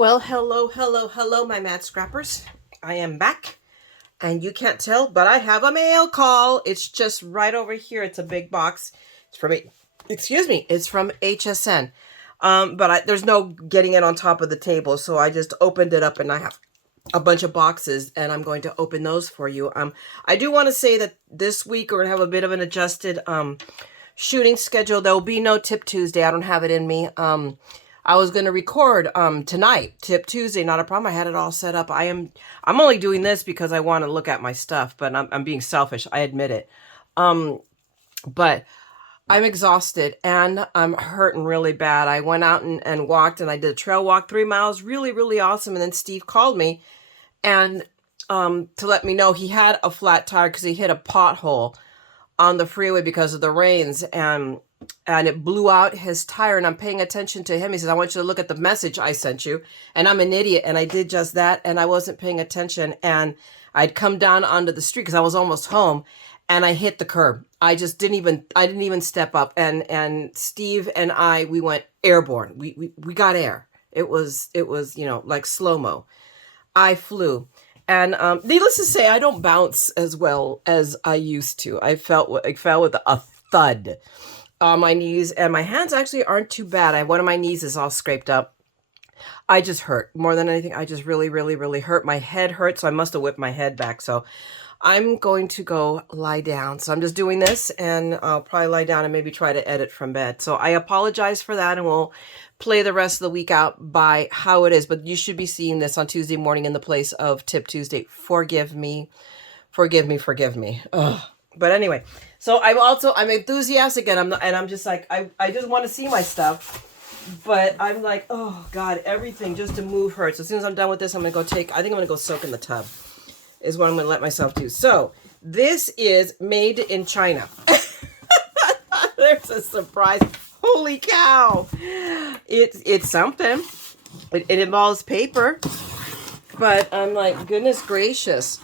Well, hello, my mad scrappers. I am back, and you can't tell, but I have a mail call. It's just right over here. It's a big box. It's from it's from HSN. There's no getting it on top of the table, so I just opened it up, and I have a bunch of boxes, and I'm going to open those for you. I do want to say that this week we're gonna have a bit of an adjusted shooting schedule. There will be no Tip Tuesday. I don't have it in me. I was going to record tonight, Tip Tuesday, not a problem. I had it all set up. I'm only doing this because I want to look at my stuff, but I'm being selfish. I admit it. But I'm exhausted and I'm hurting really bad. I went out and walked, and I did a trail walk, 3 miles, really, really awesome. And then Steve called me and to let me know he had a flat tire because he hit a pothole on the freeway because of the rains, and it blew out his tire. And I'm paying attention to him. He says, I want you to look at the message I sent you. And I'm an idiot, and I did just that, and I wasn't paying attention. And I'd come down onto the street because I was almost home, and I hit the curb. I didn't even step up. And Steve and we went airborne. We got air. It was like slow-mo. I flew. And needless to say, I don't bounce as well as I used to. I fell with a thud on my knees, and my hands actually aren't too bad. One of my knees is all scraped up. I just hurt more than anything. I just really, really, really hurt. My head hurt, so I must have whipped my head back. So I'm going to go lie down. So I'm just doing this, and I'll probably lie down and maybe try to edit from bed. So I apologize for that, and we'll play the rest of the week out by how it is. But you should be seeing this on Tuesday morning in the place of Tip Tuesday. Forgive me. Forgive me. Forgive me. Ugh. But anyway, so I'm enthusiastic, and I'm just like, I just want to see my stuff. But I'm like, oh God, everything just to move hurts. As soon as I'm done with this, I think I'm going to go soak in the tub is what I'm going to let myself do. So this is made in China. There's a surprise. Holy cow. It's something. It involves paper, but I'm like, goodness gracious.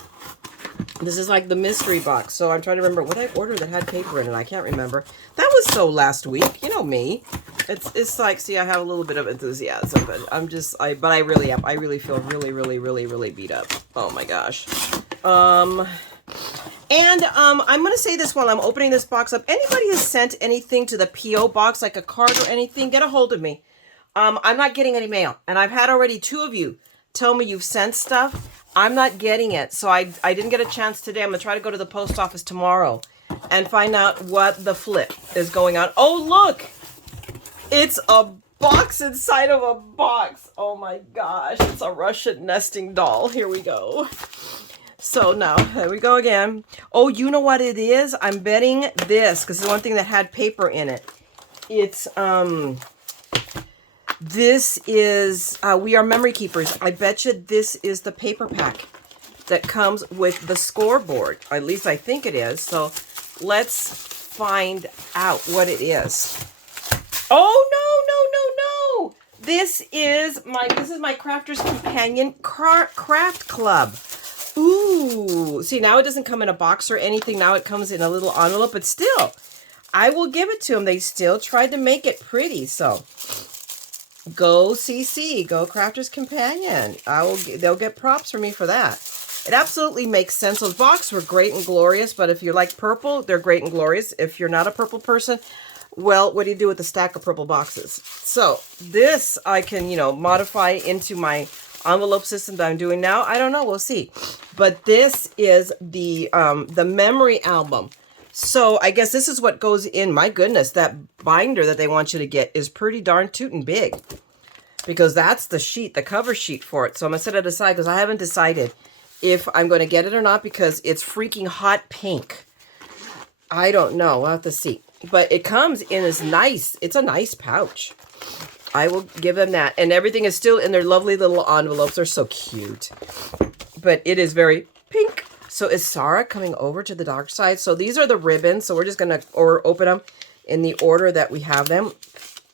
This is like the mystery box. So I'm trying to remember what I ordered that had paper in it. I can't remember. That was so last week. You know me. It's like, see, I have a little bit of enthusiasm, but I really am. I really feel really, really, really, really beat up. Oh my gosh. I'm going to say this while I'm opening this box up. Anybody has sent anything to the P.O. box, like a card or anything, get a hold of me. I'm not getting any mail, and I've had already 2 of you tell me you've sent stuff. I'm not getting it, so I didn't get a chance today. I'm going to try to go to the post office tomorrow and find out what the flip is going on. Oh, look! It's a box inside of a box. Oh my gosh, it's a Russian nesting doll. Here we go. So now, there we go again. Oh, you know what it is? I'm betting this, because it's one thing that had paper in it. It's, this is, We Are Memory Keepers. I bet you this is the paper pack that comes with the Scoreboard. At least I think it is. So let's find out what it is. Oh, no. This is my Crafter's Companion Craft Club. Ooh. See, now it doesn't come in a box or anything. Now it comes in a little envelope, but still, I will give it to them. They still tried to make it pretty. So go CC, go Crafter's Companion. They'll get props from me for that. It absolutely makes sense. Those boxes were great and glorious, but if you like purple, they're great and glorious. If you're not a purple person, well, what do you do with a stack of purple boxes? So this I can, modify into my envelope system that I'm doing now. I don't know. We'll see. But this is the memory album. So I guess this is what goes in. My goodness, that binder that they want you to get is pretty darn tootin' big, because that's the sheet, the cover sheet for it. So I'm going to set it aside because I haven't decided if I'm going to get it or not, because it's freaking hot pink. I don't know. We'll have to see. But it comes in as nice. It's a nice pouch. I will give them that. And everything is still in their lovely little envelopes. They're so cute. But it is very pink. So is Sarah coming over to the dark side? So these are the ribbons. So we're just going to open them in the order that we have them.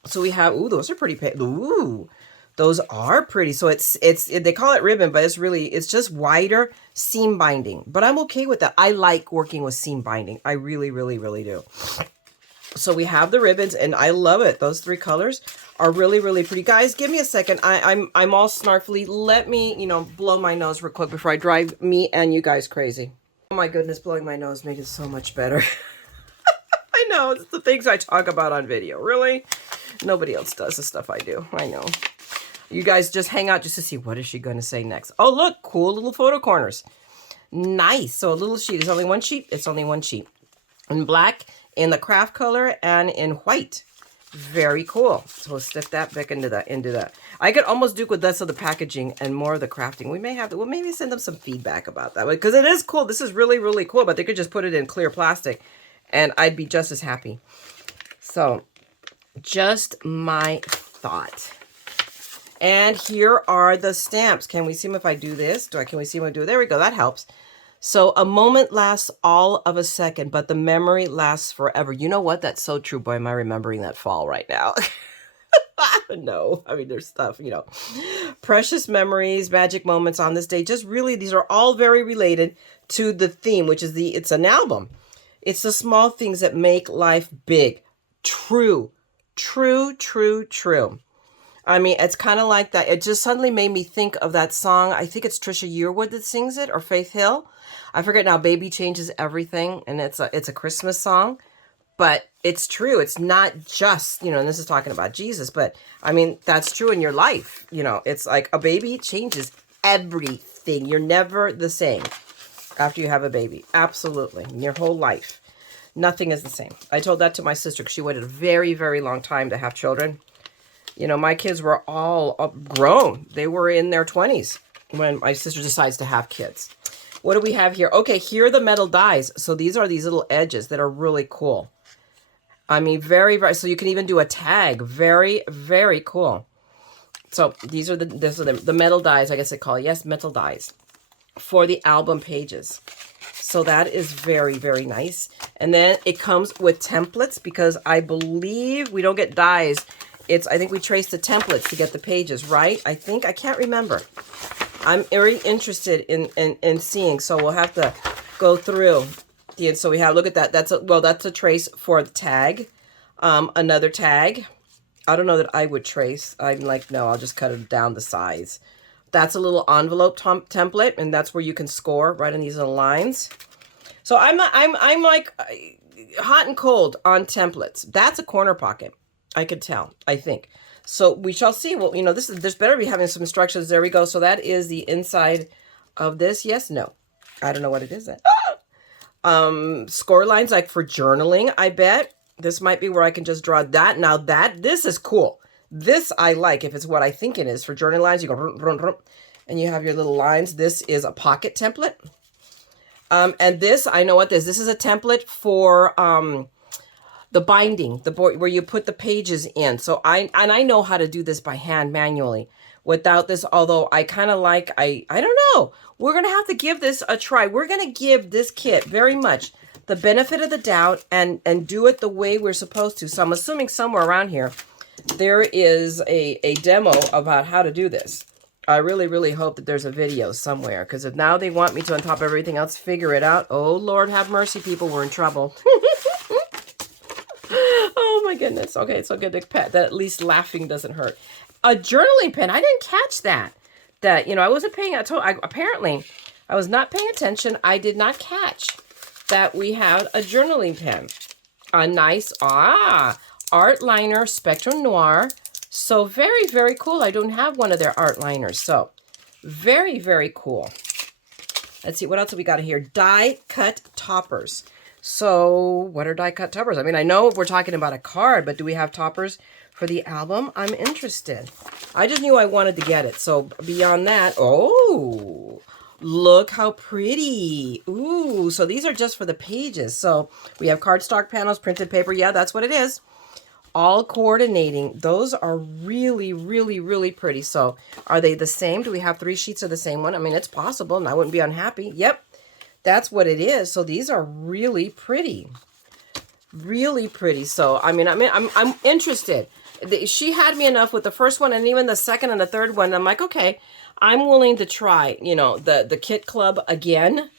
So we have, ooh, those are pretty pink. Ooh, those are pretty. So they call it ribbon, but it's just wider seam binding. But I'm okay with that. I like working with seam binding. I really, really, really do. So we have the ribbons, and I love it. Those 3 colors are really, really pretty. Guys, give me a second. I'm all snarfly. Let me, you know, blow my nose real quick before I drive me and you guys crazy. Oh my goodness, blowing my nose makes it so much better. I know, it's the things I talk about on video. Really? Nobody else does the stuff I do. I know. You guys just hang out just to see what is she going to say next. Oh, look, cool little photo corners. Nice. So a little sheet. It's only one sheet. It's only one sheet. In black, in the craft color, and in white. Very cool. So we'll stick that back into that. I could almost do with less of the packaging and more of the crafting. We may have to, we'll maybe send them some feedback about that, because it is cool. This is really, really cool, but they could just put it in clear plastic and I'd be just as happy. So just my thought. And here are the stamps. Can we see them if I do this? Can we see them if I do it? There we go. That helps. So a moment lasts all of a second, but the memory lasts forever. You know what? That's so true. Boy, am I remembering that fall right now. No, I mean, there's stuff, you know. Precious memories, magic moments on this day. Just really, these are all very related to the theme, which is it's an album. It's the small things that make life big. True, true, true, true. I mean, it's kind of like that. It just suddenly made me think of that song. I think it's Trisha Yearwood that sings it, or Faith Hill. I forget now. Baby Changes Everything, and it's a Christmas song, but it's true. It's not just, you know, and this is talking about Jesus, but I mean, that's true in your life. You know, it's like a baby changes everything. You're never the same after you have a baby. Absolutely. In your whole life, nothing is the same. I told that to my sister because she waited a very, very long time to have children. You know, my kids were all grown. They were in their 20s when my sister decides to have kids. What do we have here? Okay, here are the metal dies. So these are these little edges that are really cool. I mean, very, very, so you can even do a tag. Very, very cool. So these are the metal dies, I guess they call it. Yes, metal dies for the album pages. So that is very, very nice. And then it comes with templates, because I believe we don't get dies. I think we trace the templates to get the pages, right? I can't remember. I'm very interested in seeing, so we'll have to go through. And so we have, look at that. That's a trace for the tag. Another tag. I don't know that I would trace. I'm like, no, I'll just cut it down the size. That's a little envelope template, and that's where you can score right in these little lines. So I'm like hot and cold on templates. That's a corner pocket. I could tell, I think. So we shall see. Well, you know, there's better be having some instructions. There we go. So that is the inside of this. Yes, no. I don't know what it is. Score lines like for journaling, I bet. This might be where I can just draw that. Now this is cool. This I like if it's what I think it is. For journal lines, you go run, run, run, and you have your little lines. This is a pocket template. And this, I know what this is. This is a template for the binding, the board where you put the pages in. So I know how to do this by hand manually without this, although I kind of like, I don't know. We're going to have to give this a try. We're going to give this kit very much the benefit of the doubt and do it the way we're supposed to. So I'm assuming somewhere around here, there is a demo about how to do this. I really, really hope that there's a video somewhere, because if now they want me to, on top of everything else, figure it out, oh, Lord have mercy, people, we're in trouble. Oh, my goodness. Okay, it's so good to pet that at least laughing doesn't hurt. A journaling pen. I didn't catch that. You know, I wasn't paying attention. Apparently, I was not paying attention. I did not catch that we have a journaling pen. A nice, art liner, Spectrum Noir. So very, very cool. I don't have one of their art liners. So very, very cool. Let's see, what else have we got here? Die cut toppers. So what are die cut toppers? I mean, I know we're talking about a card, but do we have toppers for the album? I'm interested. I just knew I wanted to get it. So beyond that, oh, look how pretty. Ooh, so these are just for the pages. So we have cardstock panels, printed paper. Yeah, that's what it is. All coordinating. Those are really, really, really pretty. So are they the same? Do we have 3 sheets of the same one? I mean, it's possible, and I wouldn't be unhappy. Yep, that's what it is. So these are really pretty. Really pretty. So, I mean, I'm interested. She had me enough with the first one, and even the second and the third one. I'm like, okay, I'm willing to try, you know, the Kit Club again.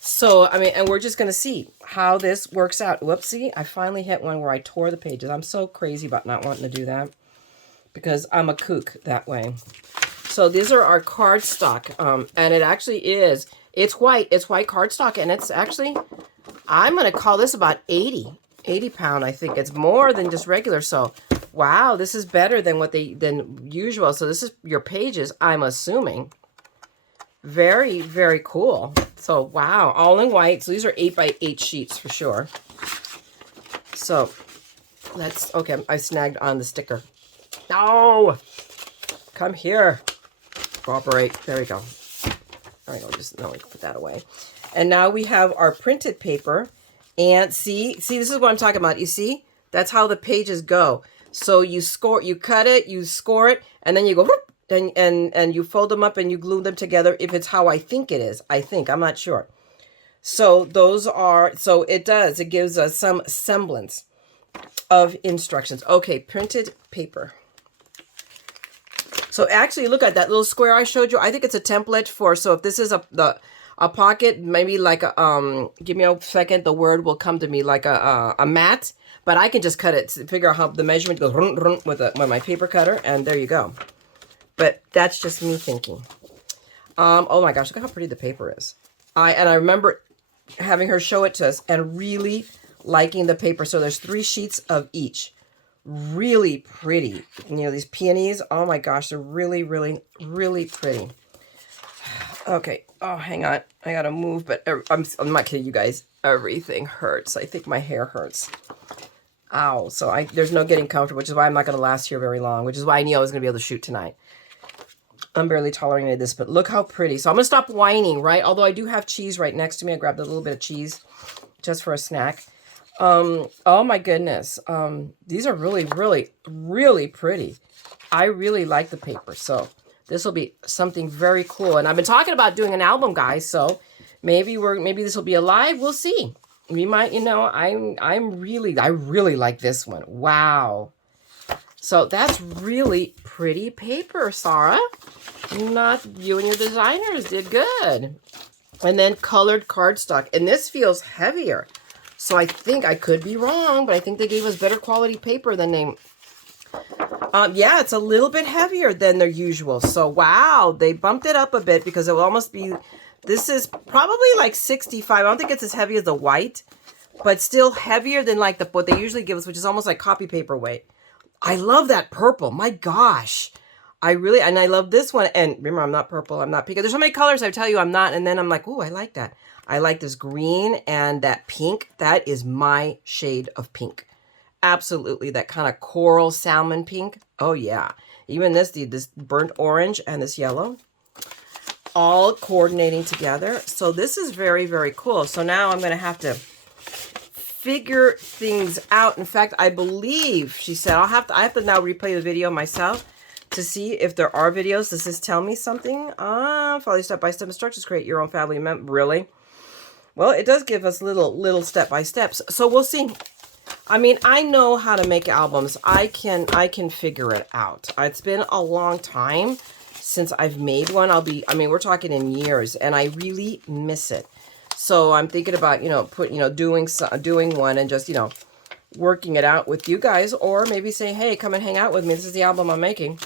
So, I mean, and we're just going to see how this works out. Whoopsie, I finally hit one where I tore the pages. I'm so crazy about not wanting to do that because I'm a kook that way. So these are our cardstock, and it actually is, it's white cardstock, and it's actually, I'm going to call this about 80 pound, I think. It's more than just regular, so wow, this is better than than usual. So this is your pages, I'm assuming. Very, very cool. So wow, all in white. So these are 8 by 8 sheets for sure. So let's, okay, I snagged on the sticker. No, come here. Cooperate. There we go. All right, I'll just, no, we can put that away. And now we have our printed paper. And see, this is what I'm talking about. You see, that's how the pages go. So you cut it, you score it, and then you go, whoop, and you fold them up and you glue them together. If it's how I think it is, I'm not sure. So those are, so it gives us some semblance of instructions. Okay, printed paper. So actually, look at that little square I showed you. I think it's a template for, so if this is a pocket, maybe like a, give me a second, the word will come to me, like a mat, but I can just cut it, figure out how the measurement goes with my paper cutter, and there you go. But that's just me thinking. Oh my gosh, look at how pretty the paper is. I remember having her show it to us and really liking the paper. So there's 3 sheets of each. Really pretty. You know, these peonies, oh my gosh, they're really, really, really pretty. Okay, oh, hang on. I gotta move, but I'm not kidding you guys. Everything hurts. I think my hair hurts. Ow. So there's no getting comfortable, which is why I'm not gonna last here very long, which is why I knew I was gonna be able to shoot tonight. I'm barely tolerating this, but look how pretty. So I'm gonna stop whining, right? Although I do have cheese right next to me. I grabbed a little bit of cheese just for a snack. Oh my goodness. These are really, really, really pretty. I really like the paper. So this will be something very cool. And I've been talking about doing an album, guys. So maybe this will be alive. We'll see. We might, you know, I really like this one. Wow. So that's really pretty paper, Sarah. Not you and your designers did good. And then colored cardstock. And this feels heavier. So I think, I could be wrong, but I think they gave us better quality paper than they... yeah, it's a little bit heavier than their usual. So wow, they bumped it up a bit because it will almost be... This is probably like 65. I don't think it's as heavy as the white, but still heavier than like what they usually give us, which is almost like copy paper weight. I love that purple. My gosh. I love this one. And remember, I'm not purple. I'm not pink. There's so many colors I tell you I'm not. And then I'm like, ooh, I like that. I like this green and that pink. That is my shade of pink. Absolutely. That kind of coral salmon pink. Oh, yeah. Even this burnt orange and this yellow. All coordinating together. So this is very, very cool. So now I'm going to have to figure things out. In fact, I believe she said I have to now replay the video myself to see if there are videos. Does this tell me something? Follow step-by-step instructions. Create your own family member. Really? Well, it does give us little step-by-steps. So we'll see. I mean, I know how to make albums. I can figure it out. It's been a long time since I've made one. We're talking in years, and I really miss it. So I'm thinking about, doing one and just, working it out with you guys, or maybe say, hey, come and hang out with me. This is the album I'm making.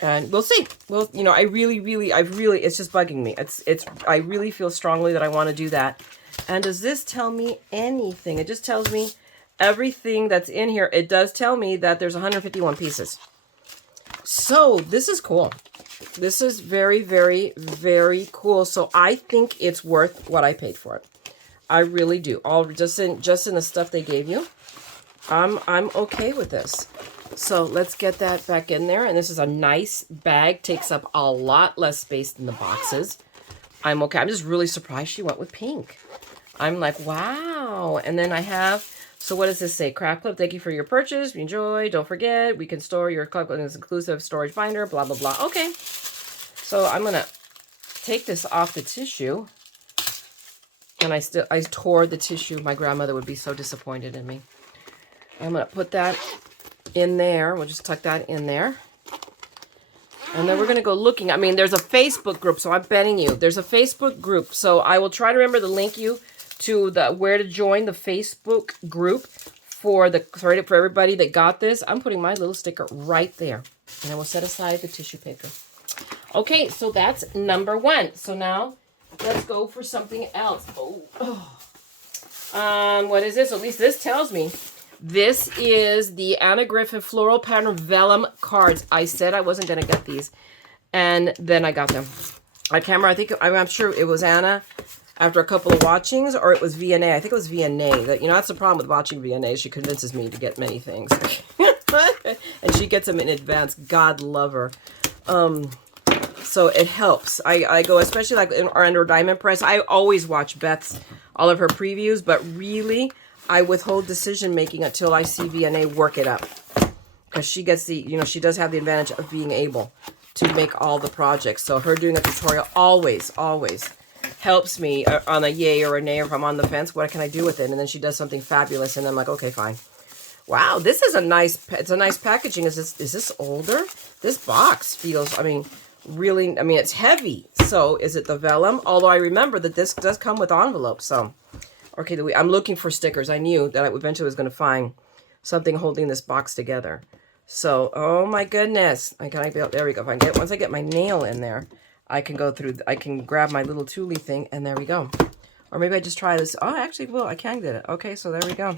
And we'll see. Well, I really, it's just bugging me. I really feel strongly that I want to do that. And does this tell me anything? It just tells me everything that's in here. It does tell me that there's 151 pieces. So this is cool. This is very, very, very cool. So I think it's worth what I paid for it. I really do. All just in the stuff they gave you. I'm okay with this. So let's get that back in there. And this is a nice bag. Takes up a lot less space than the boxes. I'm okay. I'm just really surprised she went with pink. I'm like, wow. And then I have, so what does this say? Craft Club, thank you for your purchase. We enjoy. Don't forget, we can store your club in this inclusive storage binder, blah, blah, blah. Okay. So I'm going to take this off the tissue. And I tore the tissue. My grandmother would be so disappointed in me. I'm going to put that in there. We'll just tuck that in there. And then we're going to go looking. I mean, there's a Facebook group, so I'm betting you. There's a Facebook group. So I will try to remember to link you to where to join the Facebook group for everybody that got this. I'm putting my little sticker right there. And I will set aside the tissue paper. Okay, so that's number 1. So now let's go for something else. What is this? At least this tells me. This is the Anna Griffin Floral Pattern Vellum cards. I said I wasn't going to get these. And then I got them. I can't remember. I'm sure it was Anna after a couple of watchings, or it was VNA. I think it was VNA. That's the problem with watching VNA. She convinces me to get many things. And she gets them in advance. God love her. So it helps. I go, especially like under Diamond Press. I always watch all of her previews, but really, I withhold decision making until I see VNA work it up, because she gets she does have the advantage of being able to make all the projects. So her doing a tutorial always helps me on a yay or a nay, or if I'm on the fence, what can I do with it? And then she does something fabulous, and I'm like, okay, fine. Wow, this is a nice packaging. Is this older? This box feels, really, it's heavy. So is it the vellum? Although I remember that this does come with envelopes. So, okay, I'm looking for stickers. I knew that I eventually was going to find something holding this box together. So, oh my goodness. There we go. Once I get my nail in there, I can go through, I can grab my little Thule thing, and there we go. Or maybe I just try this. Oh, actually, I can get it. Okay, so there we go.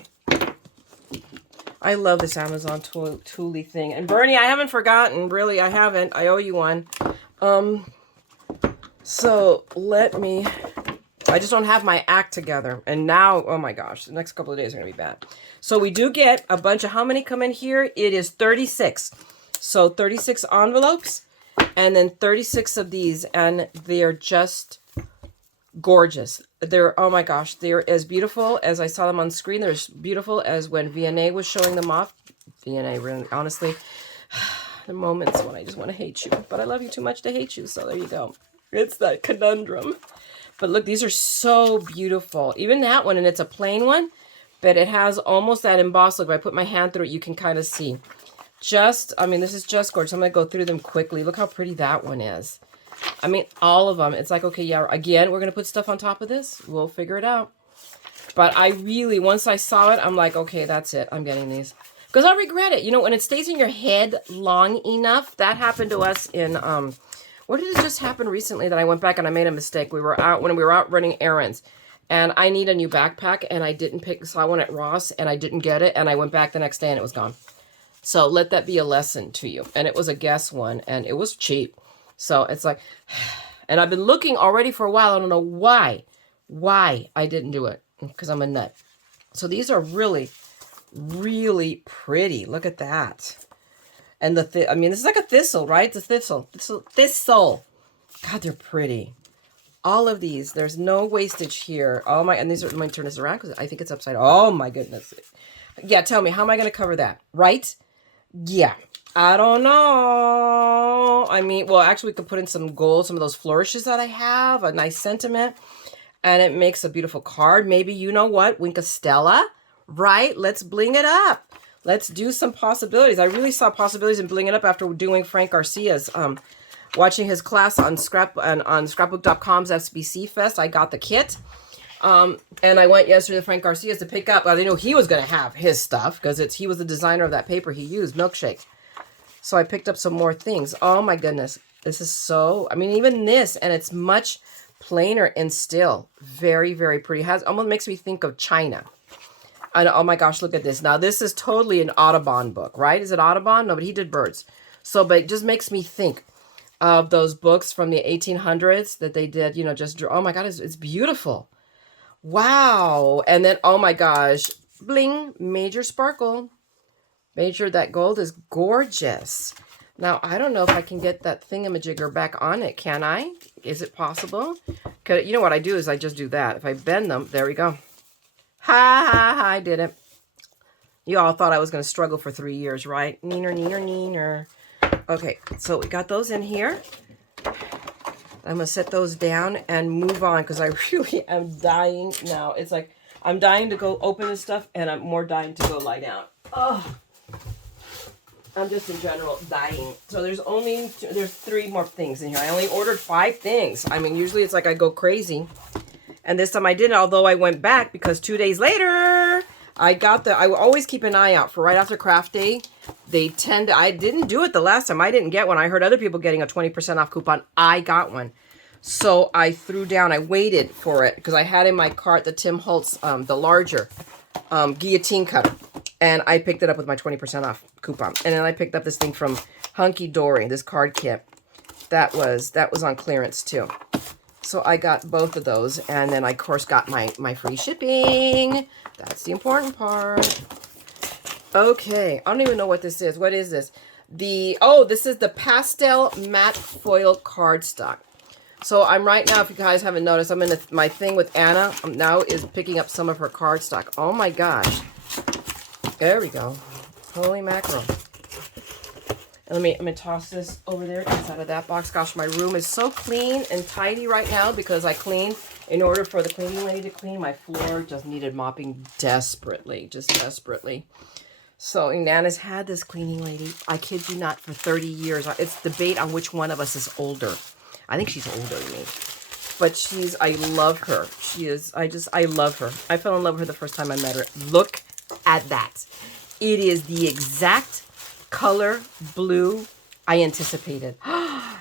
I love this Amazon Thule thing. And Bernie, I haven't forgotten. Really, I haven't. I owe you one. So I just don't have my act together. And now, oh my gosh, the next couple of days are going to be bad. So we do get a bunch of, how many come in here? It is 36. So 36 envelopes and then 36 of these. And they're just gorgeous. Oh my gosh, they're as beautiful as I saw them on screen. They're as beautiful as when VNA was showing them off. VNA, really, honestly, the moments when I just want to hate you. But I love you too much to hate you, so there you go. It's that conundrum. But look, these are so beautiful. Even that one, and it's a plain one, but it has almost that embossed look. If I put my hand through it, you can kind of see. This is just gorgeous. I'm going to go through them quickly. Look how pretty that one is. All of them. It's like, okay, yeah, again, we're going to put stuff on top of this. We'll figure it out. But I really, once I saw it, I'm like, okay, that's it. I'm getting these. Because I regret it. When it stays in your head long enough, that happened to us in, where did it just happen recently that I went back and I made a mistake? When we were out running errands. And I need a new backpack, and I saw one at Ross, and I didn't get it. And I went back the next day, and it was gone. So let that be a lesson to you. And it was a Guess one, and it was cheap. So it's like, and I've been looking already for a while. I don't know why I didn't do it, because I'm a nut. So these are really, really pretty. Look at that. And this is like a thistle, right? It's a thistle. God, they're pretty. All of these, there's no wastage here. Oh my, and these are, let me turn this around because I think it's upside. Oh my goodness. Yeah, tell me, how am I going to cover that? Right? Yeah. I don't know. Well, actually, we could put in some gold, some of those flourishes that I have, a nice sentiment, and it makes a beautiful card. Maybe, you know what, Winkastella, right? Let's bling it up. Let's do some possibilities. I really saw possibilities in bling it up after doing Frank Garcia's, watching his class on scrapbook.com's SBC Fest. I got the kit. And I went yesterday to Frank Garcia's to pick up. I didn't know he was going to have his stuff because he was the designer of that paper he used, Milkshake. So I picked up some more things. Oh my goodness. This is so, even this, and it's much plainer and still very, very pretty. Almost makes me think of China. And oh my gosh, look at this. Now this is totally an Audubon book, right? Is it Audubon? No, but he did birds. So, but it just makes me think of those books from the 1800s that they did, oh my God, it's beautiful. Wow. And then, oh my gosh, bling, major sparkle. Major, that gold is gorgeous. Now, I don't know if I can get that thingamajigger back on it. Can I? Is it possible? You know what I do is I just do that. If I bend them, there we go. Ha, ha, ha, I did it. You all thought I was going to struggle for 3 years, right? Neener, neener, neener. Okay, so we got those in here. I'm going to set those down and move on because I really am dying now. It's like I'm dying to go open this stuff and I'm more dying to go lie down. Oh. I'm just in general dying. So there's there's 3 more things in here. I only ordered 5 things. I mean, usually it's like I go crazy. And this time I didn't, although I went back because 2 days later, I always keep an eye out for right after craft day. I didn't do it the last time. I didn't get one. I heard other people getting a 20% off coupon. I got one. So I waited for it because I had in my cart the Tim Holtz, the larger guillotine cutter. And I picked it up with my 20% off coupon. And then I picked up this thing from Hunky Dory, this card kit. That was on clearance too. So I got both of those. And then I, of course, got my free shipping. That's the important part. Okay. I don't even know what this is. What is this? This is the Pastel Matte Foil Cardstock. So I'm right now, if you guys haven't noticed, I'm in my thing with Anna. Now is picking up some of her cardstock. Oh my gosh. There we go. Holy mackerel. And I'm gonna toss this over there inside of that box. Gosh, my room is so clean and tidy right now because I cleaned. In order for the cleaning lady to clean, my floor just needed mopping desperately, just desperately. So Nana's had this cleaning lady, I kid you not, for 30 years. It's debate on which one of us is older. I think she's older than me. But I love her. I love her. I fell in love with her the first time I met her. Look at that. It is the exact color blue I anticipated.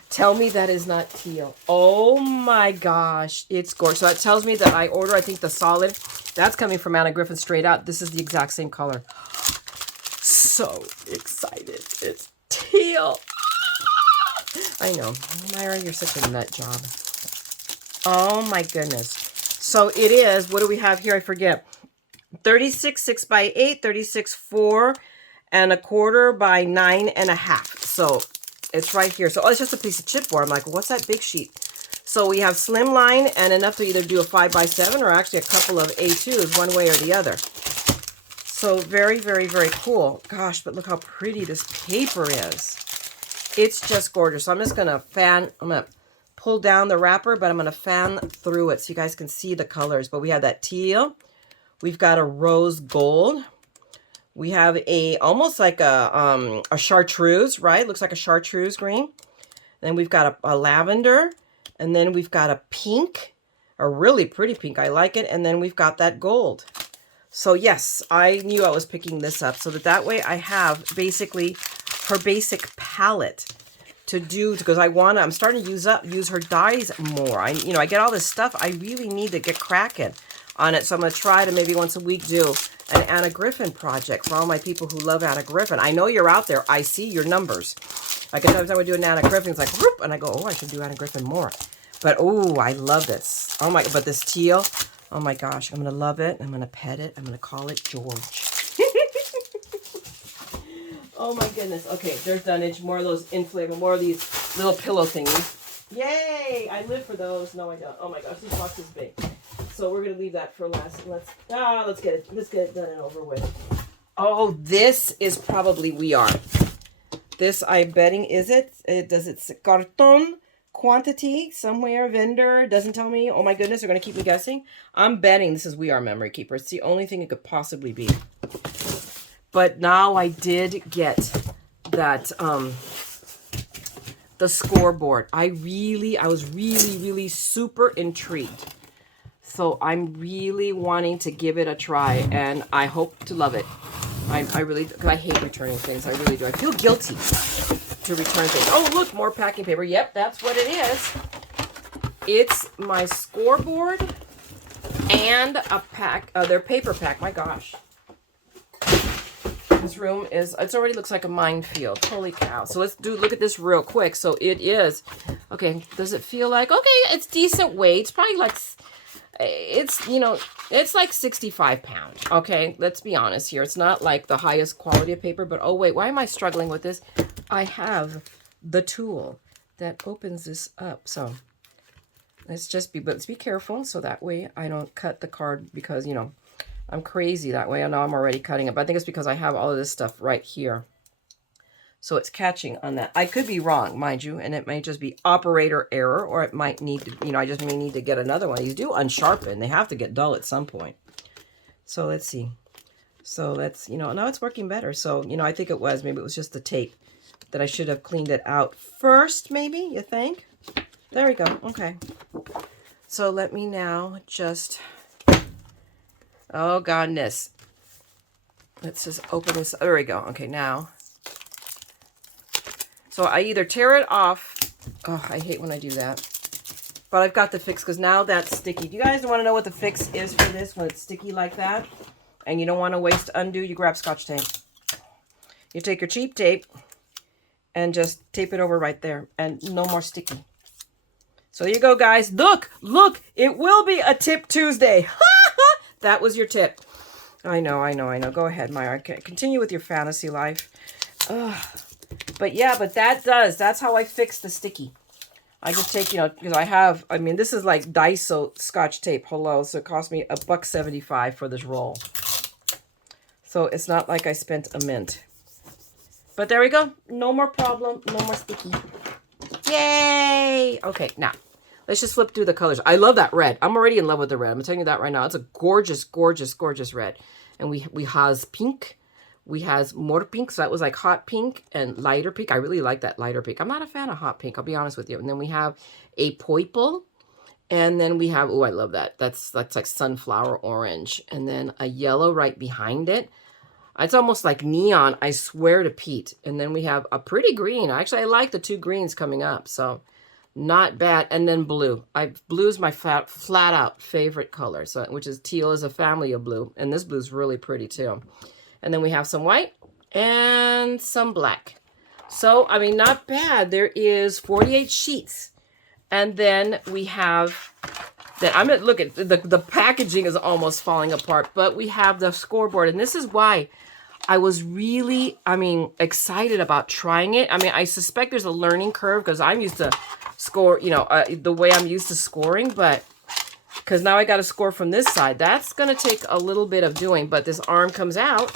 Tell me that is not teal. Oh my gosh. It's gorgeous. So that tells me that I order, I think, the solid. That's coming from Anna Griffin straight out. This is the exact same color. So excited. It's teal. I know. Mayra, you're such a nut job. Oh my goodness. So it is, what do we have here? I forget. 36 6x8, 36 4 1/4 by 9 1/2. So it's right here. So it's just a piece of chipboard. I'm like, what's that big sheet? So we have slim line and enough to either do a 5x7 or actually a couple of A2s, one way or the other. So very, very, very cool. Gosh, but look how pretty this paper is. It's just gorgeous. So I'm just going to I'm going to pull down the wrapper, but I'm going to fan through it so you guys can see the colors. But we have that teal. We've got a rose gold. We have almost like a chartreuse, right? Looks like a chartreuse green. Then we've got a lavender. And then we've got a pink, a really pretty pink. I like it. And then we've got that gold. So yes, I knew I was picking this up so that way I have basically her basic palette to do, because I'm starting to use her dyes more. I get all this stuff. I really need to get cracking on it. So I'm going to try to maybe once a week do an Anna Griffin project for all my people who love Anna Griffin. I know you're out there. I see your numbers. Like every time I do an Anna Griffin, it's like, whoop, and I go, oh, I should do Anna Griffin more. But, oh, I love this. Oh, my, but this teal, oh, my gosh, I'm going to love it. I'm going to pet it. I'm going to call it George. Oh, my goodness. Okay, there's Dunnage. More of those inflatable, more of these little pillow thingies. Yay! I live for those. No, I don't. Oh, my gosh, this box is big. So we're going to leave that for last. Let's get it done and over with. Oh, this is probably We Are. This, I'm betting, is it? Does it say carton quantity somewhere? Vendor doesn't tell me. Oh my goodness, they're going to keep me guessing. I'm betting this is We Are Memory Keeper. It's the only thing it could possibly be. But now I did get that, the scoreboard. I was really super intrigued. So I'm really wanting to give it a try, and I hope to love it. I really, because I hate returning things. I really do. I feel guilty to return things. Oh, look, more packing paper. Yep, that's what it is. It's my scoreboard and a pack, their paper pack. My gosh. This room it already looks like a minefield. Holy cow. So let's look at this real quick. So it is, okay, does it feel like, okay, it's decent weight. It's probably like, it's like 65 pounds. Okay, let's be honest here. It's not like the highest quality of paper, but oh wait, why am I struggling with this? I have the tool that opens this up. So let's be careful so that way I don't cut the card, because, I'm crazy that way. I know I'm already cutting it, but I think it's because I have all of this stuff right here. So it's catching on that. I could be wrong, mind you, and it may just be operator error, or it might need to, I just may need to get another one. These do unsharpen. They have to get dull at some point. So let's see. So that's, you know, now it's working better. So, you know, I think it was, maybe it was just the tape that I should have cleaned it out first, maybe, you think? There we go. Okay. So let me now just, oh goodness. Let's just open this. There we go. Okay, now. So I either tear it off. Oh, I hate when I do that. But I've got the fix because now that's sticky. Do you guys want to know what the fix is for this when it's sticky like that? And you don't want to waste undo, you grab Scotch tape. You take your cheap tape and just tape it over right there. And no more sticky. So there you go, guys. Look, look, it will be a tip Tuesday. That was your tip. I know. Go ahead, Mayra. Continue with your fantasy life. But yeah, but that's how I fix the sticky. I just take, you know, because I mean, this is like Daiso Scotch tape. Hello. So it cost me $1.75 for this roll. So it's not like I spent a mint. But there we go. No more problem. No more sticky. Yay! Okay, now, let's just flip through the colors. I love that red. I'm already in love with the red. I'm telling you that right now. It's a gorgeous, gorgeous, gorgeous red. And we has pink. We has more pink. So that was like hot pink and lighter pink. I really like that lighter pink. I'm not a fan of hot pink. I'll be honest with you. And then we have a purple. And then we have, oh, I love that. That's like sunflower orange. And then a yellow right behind it. It's almost like neon, I swear to Pete. And then we have a pretty green. Actually, I like the two greens coming up. So not bad. And then blue. Blue is my flat out favorite color. So which is teal is a family of blue. And this blue is really pretty too. And then we have some white and some black. So, I mean, not bad. There is 48 sheets. And then we have that. I'm gonna look at the packaging is almost falling apart, but we have the scoreboard. And this is why I was really, I mean, excited about trying it. I mean, I suspect there's a learning curve because I'm used to score, you know, the way I'm used to scoring, but because now I got to score from this side. That's going to take a little bit of doing, but this arm comes out.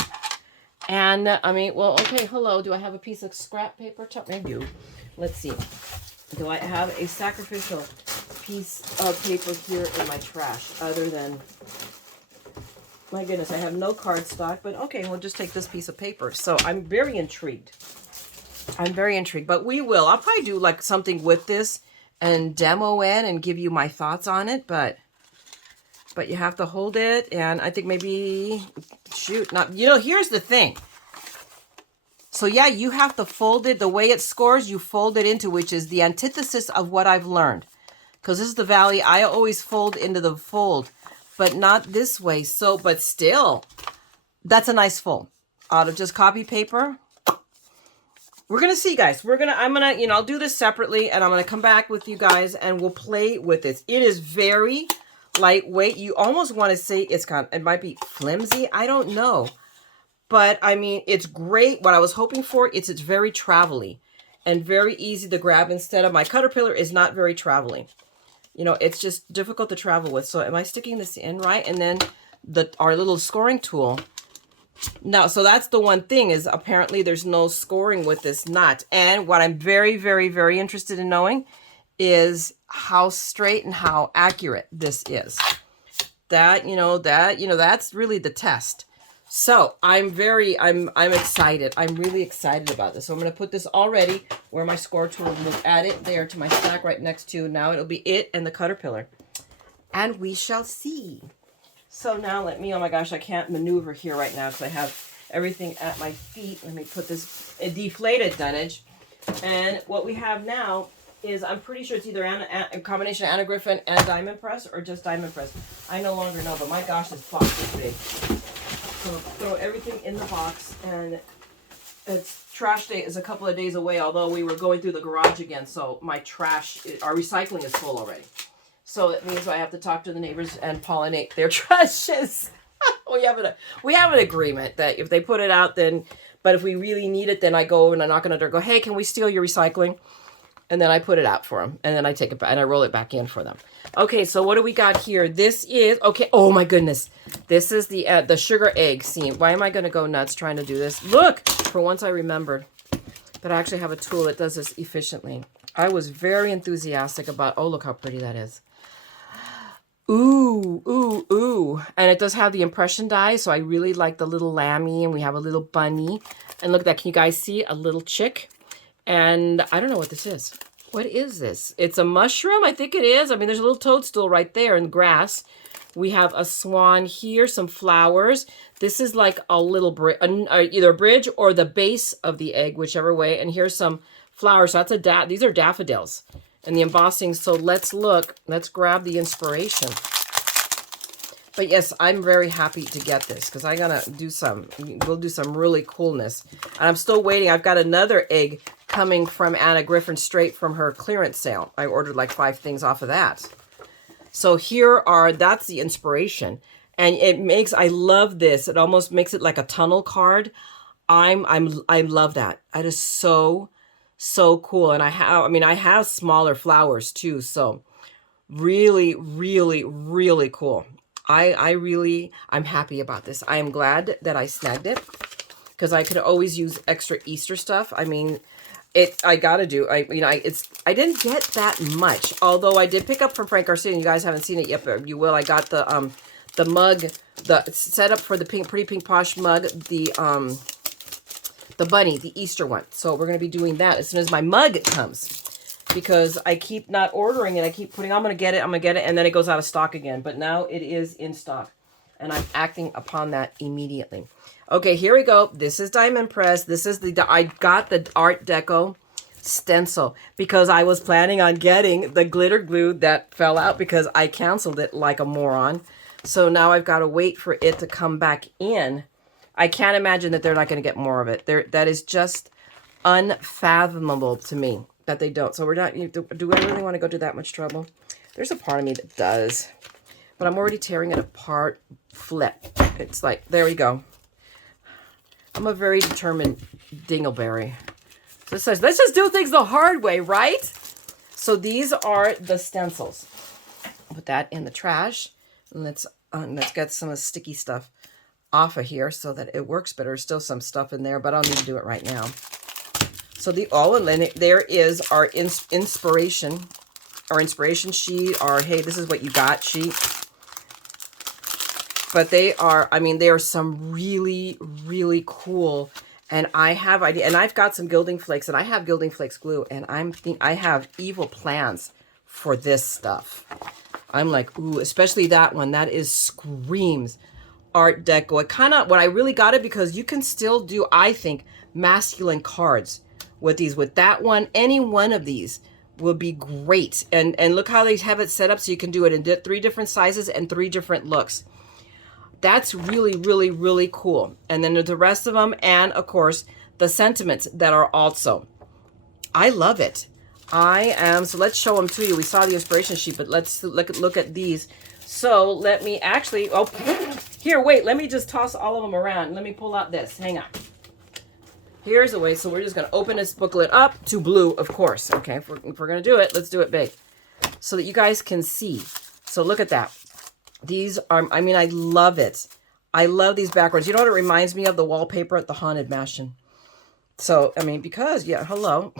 And I mean, well, okay, hello. Do I have a piece of scrap paper? I do. Let's see. Do I have a sacrificial piece of paper here in my trash other than, my goodness, I have no cardstock, but okay, we'll just take this piece of paper. So I'm very intrigued. I'm very intrigued, but we will. I'll probably do like something with this and demo it and give you my thoughts on it, but you have to hold it, and I think maybe, shoot, not, you know, here's the thing. So yeah, you have to fold it, the way it scores, you fold it into, which is the antithesis of what I've learned. Because this is the valley, I always fold into the fold, but not this way. So, but still, that's a nice fold. Out of just copy paper. We're going to see, guys. I'm going to, you know, I'll do this separately, and I'm going to come back with you guys, and we'll play with this. It is very lightweight. You almost want to say it's kind of, it might be flimsy. I don't know. But I mean, it's great. What I was hoping for, it's very travel-y and very easy to grab instead of my Caterpillar is not very travel-y. You know, it's just difficult to travel with. So am I sticking this in right? And then our little scoring tool. Now, so that's the one thing is apparently there's no scoring with this nut. And what I'm very, very, very interested in knowing is how straight and how accurate this is. That's really the test. So I'm excited. I'm really excited about this. So I'm going to put this already where my score tool will add it there to my stack right next to. Now it'll be it and the Caterpillar. And we shall see. So now let me, oh my gosh, I can't maneuver here right now because I have everything at my feet. Let me put this deflated dunnage. And what we have now is, I'm pretty sure it's either a combination of Anna Griffin and Diamond Press or just Diamond Press. I no longer know, but my gosh, this box is big. So throw everything in the box, and it's trash day is a couple of days away, although we were going through the garage again, so my our recycling is full already. So it means I have to talk to the neighbors and pollinate their trashes. we have an agreement that if they put it out, then, but if we really need it, then I go and I knock on the door, go, hey, can we steal your recycling? And then I put it out for them, and then I take it back and I roll it back in for them. Okay, so what do we got here? This is, okay, oh my goodness. This is the sugar egg seam. Why am I going to go nuts trying to do this? Look, for once I remembered that I actually have a tool that does this efficiently. I was very enthusiastic about, oh, look how pretty that is. Ooh, ooh, ooh. And it does have the impression die, so I really like the little lammy, and we have a little bunny. And look at that. Can you guys see a little chick? And I don't know what this is. What is this? It's a mushroom, I think it is. I mean, there's a little toadstool right there in the grass. We have a swan here, some flowers. This is like a little either a bridge or the base of the egg, whichever way. And here's some flowers. So that's these are daffodils. And the embossing. So let's look. Let's grab the inspiration. But yes, I'm very happy to get this because I'm gonna we'll do some really coolness. And I'm still waiting. I've got another egg coming from Anna Griffin straight from her clearance sale. I ordered like 5 things off of that. So that's the inspiration. And I love this. It almost makes it like a tunnel card. I love that. That is so cool. And I have smaller flowers too. So really, really, really cool. I'm happy about this. I am glad that I snagged it because I could always use extra Easter stuff. I mean, I didn't get that much, although I did pick up from Frank Garcia, and you guys haven't seen it yet, but you will. I got the mug, the setup for the Pretty Pink Posh mug, the bunny, the Easter one. So we're going to be doing that as soon as my mug comes, because I keep not ordering it. I keep putting, I'm going to get it, and then it goes out of stock again. But now it is in stock, and I'm acting upon that immediately. Okay, here we go. This is Diamond Press. This is I got the Art Deco stencil because I was planning on getting the glitter glue that fell out because I canceled it like a moron. So now I've got to wait for it to come back in. I can't imagine that they're not going to get more of it. That is just unfathomable to me that they don't. So we're not, do I really want to go to that much trouble? There's a part of me that does, but I'm already tearing it apart. Flip. It's like, there we go. I'm a very determined dingleberry. So it says, let's just do things the hard way, right? So these are the stencils. Put that in the trash. And let's get some of the sticky stuff off of here so that it works better. There's still some stuff in there, but I don't need to do it right now. So there is our inspiration sheet, our hey, this is what you got sheet. But they are some really, really cool. And I've got some Gilding Flakes, and I have Gilding Flakes glue, and I have evil plans for this stuff. I'm like, ooh, especially that one. That is screams Art Deco. I really got it because you can still do, I think, masculine cards with these. With that one, any one of these will be great. And look how they have it set up so you can do it in 3 different sizes and 3 different looks. That's really, really, really cool. And then the rest of them, and of course, the sentiments that are also. I love it. So let's show them to you. We saw the inspiration sheet, but let's look at these. So let me actually, here, wait, let me just toss all of them around. Let me pull out this. Hang on. Here's a way. So we're just going to open this booklet up to blue, of course. Okay, if we're going to do it, let's do it big so that you guys can see. So look at that. These are, I love it. I love these backgrounds. You know what it reminds me of? The wallpaper at the Haunted Mansion. So, because, yeah, hello.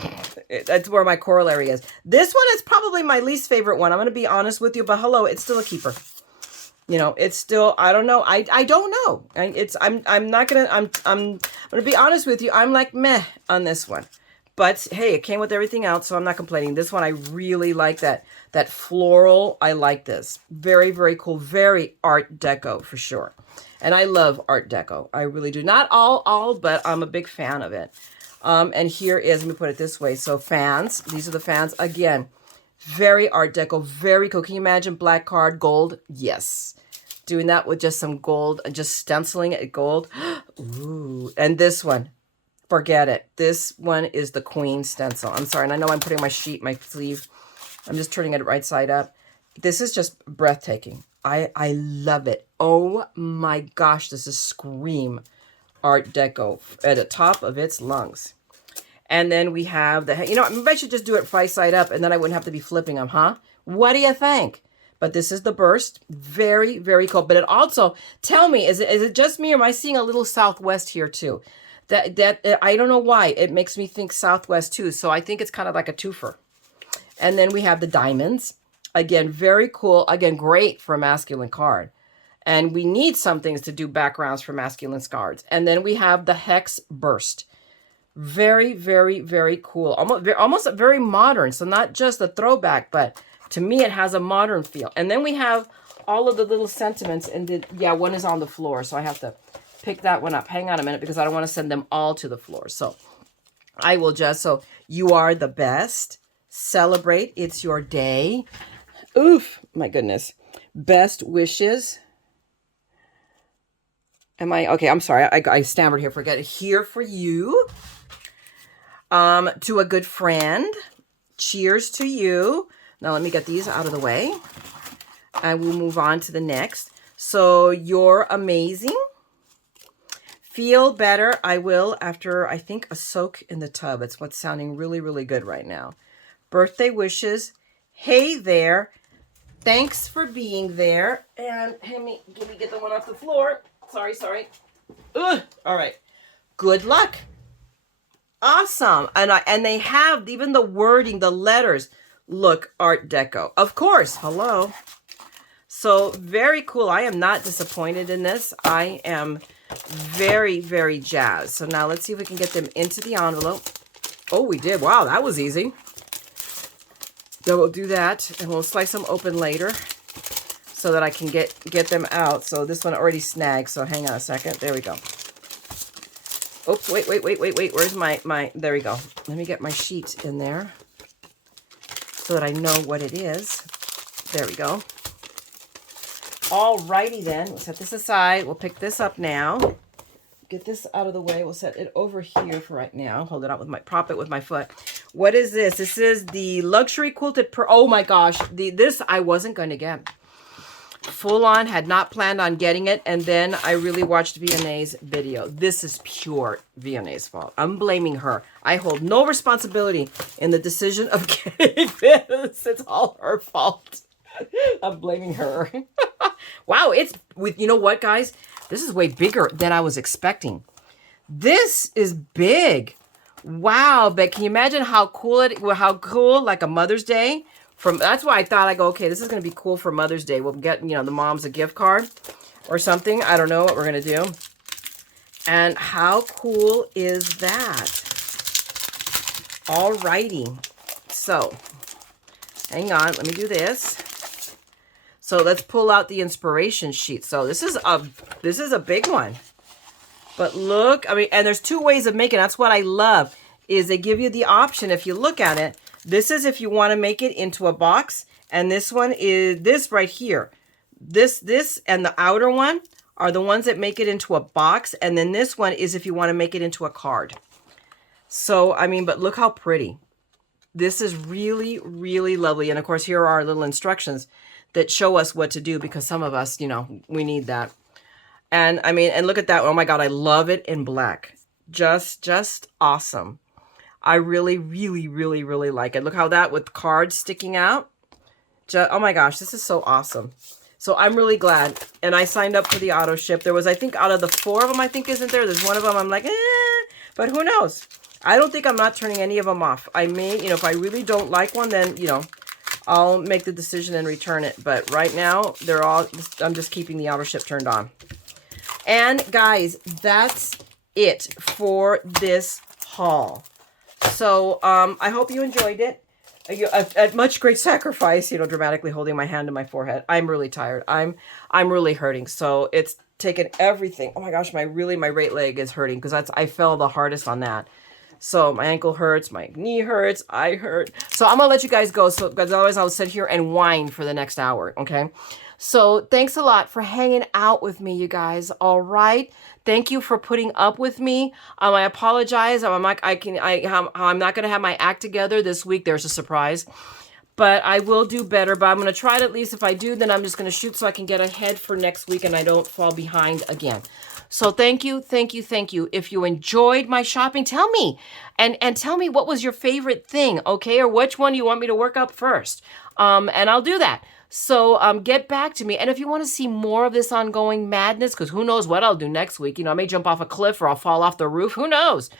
That's where my corollary is. This one is probably my least favorite one. I'm going to be honest with you, but hello, it's still a keeper. It's still, I don't know. I don't know. I'm going to be honest with you. I'm like meh on this one. But hey, it came with everything else, so I'm not complaining. This one, I really like that floral. I like this. Very, very cool. Very Art Deco for sure. And I love Art Deco. I really do. Not all, but I'm a big fan of it. And here is, let me put it this way. So fans, these are the fans. Again, very Art Deco, very cool. Can you imagine black card, gold? Yes. Doing that with just some gold and just stenciling it gold. Ooh. And this one. Forget it. This one is the Queen stencil. I'm sorry, and I know I'm putting my sleeve. I'm just turning it right side up. This is just breathtaking. I love it. Oh my gosh, this is scream Art Deco at the top of its lungs. And then we have maybe I should just do it right side up, and then I wouldn't have to be flipping them, huh? What do you think? But this is the burst. Very, very cool. But it also, tell me, is it just me, or am I seeing a little Southwest here too? That I don't know why it makes me think Southwest too. So I think it's kind of like a twofer. And then we have the diamonds. Again, very cool. Again, great for a masculine card. And we need some things to do backgrounds for masculine cards. And then we have the Hex Burst. Very, very, very cool. Almost very modern. So not just a throwback, but to me, it has a modern feel. And then we have all of the little sentiments. And yeah, one is on the floor. So I have to pick that one up. Hang on a minute because I don't want to send them all to the floor. So I will just, so you are the best. Celebrate. It's your day. Oof, my goodness. Best wishes. Okay, I'm sorry. I stammered here. Forget it. Here for you. To a good friend. Cheers to you. Now let me get these out of the way. And we'll move on to the next. So you're amazing. Feel better. I will after, I think, a soak in the tub. It's what's sounding really, really good right now. Birthday wishes. Hey there. Thanks for being there. And let me get the one off the floor. Sorry. Ugh. All right. Good luck. Awesome. And they have even the wording, the letters look Art Deco. Of course. Hello. So very cool. I am not disappointed in this. I am very, very jazzed. So now let's see if we can get them into the envelope. Oh, we did. Wow, that was easy. So we'll do that and we'll slice them open later so that I can get them out. So this one already snagged. So hang on a second. There we go. Oops, wait. Where's my, there we go. Let me get my sheet in there so that I know what it is. There we go. Alrighty then, we'll set this aside. We'll pick this up now. Get this out of the way. We'll set it over here for right now. Hold it up with prop it with my foot. What is this? This is the Luxury Quilted Per. Oh my gosh, this I wasn't going to get. Full on, had not planned on getting it, and then I really watched Vianney's video. This is pure Vianney's fault. I'm blaming her. I hold no responsibility in the decision of getting this. It's all her fault. I'm blaming her. Wow, it's with, you know what, guys? This is way bigger than I was expecting. This is big. Wow, but can you imagine how cool like a Mother's Day? That's why I thought, I go, okay, this is going to be cool for Mother's Day. We'll get, the moms a gift card or something. I don't know what we're going to do. And how cool is that? Alrighty. So, hang on. Let me do this. So let's pull out the inspiration sheet. So this is a big one. But look, and there's two ways of making it. That's what I love, is they give you the option. If you look at it, this is if you want to make it into a box. And this one is this right here. This and the outer one are the ones that make it into a box. And then this one is if you want to make it into a card. So, but look how pretty. This is really, really lovely. And of course, here are our little instructions that show us what to do, because some of us, we need that. And and look at that. Oh my God, I love it in black. Just awesome. I really, really, really, really like it. Look how that with cards sticking out. Oh my gosh, this is so awesome. So I'm really glad. And I signed up for the auto ship. There was, I think, out of the 4 of them, I think, isn't there? There's one of them I'm like, but who knows? I don't think I'm not turning any of them off. I may, if I really don't like one, then, I'll make the decision and return it. But right now, I'm just keeping the auto ship turned on. And guys, that's it for this haul. So I hope you enjoyed it. At much great sacrifice, dramatically holding my hand to my forehead. I'm really tired. I'm really hurting. So it's taken everything. Oh my gosh, my right leg is hurting because I fell the hardest on that. So my ankle hurts, my knee hurts, I hurt. So I'm gonna let you guys go, because otherwise I'll sit here and whine for the next hour, okay? So thanks a lot for hanging out with me, you guys. All right. Thank you for putting up with me. I apologize. I'm not gonna have my act together this week. There's a surprise. But I will do better. But I'm gonna try it at least. If I do, then I'm just gonna shoot so I can get ahead for next week and I don't fall behind again. So thank you. If you enjoyed my shopping, tell me. And tell me what was your favorite thing, okay? Or which one you want me to work up first. And I'll do that. So get back to me. And if you want to see more of this ongoing madness, because who knows what I'll do next week. You know, I may jump off a cliff or I'll fall off the roof. Who knows?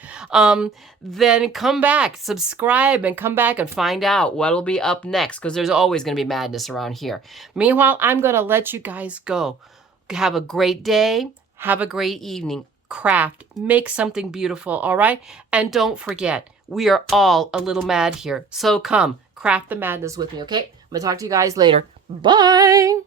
Then come back, subscribe, and come back and find out what'll be up next, because there's always going to be madness around here. Meanwhile, I'm going to let you guys go. Have a great day. Have a great evening. Craft. Make something beautiful, all right? And don't forget, we are all a little mad here. So come, craft the madness with me, okay? I'm going to talk to you guys later. Bye.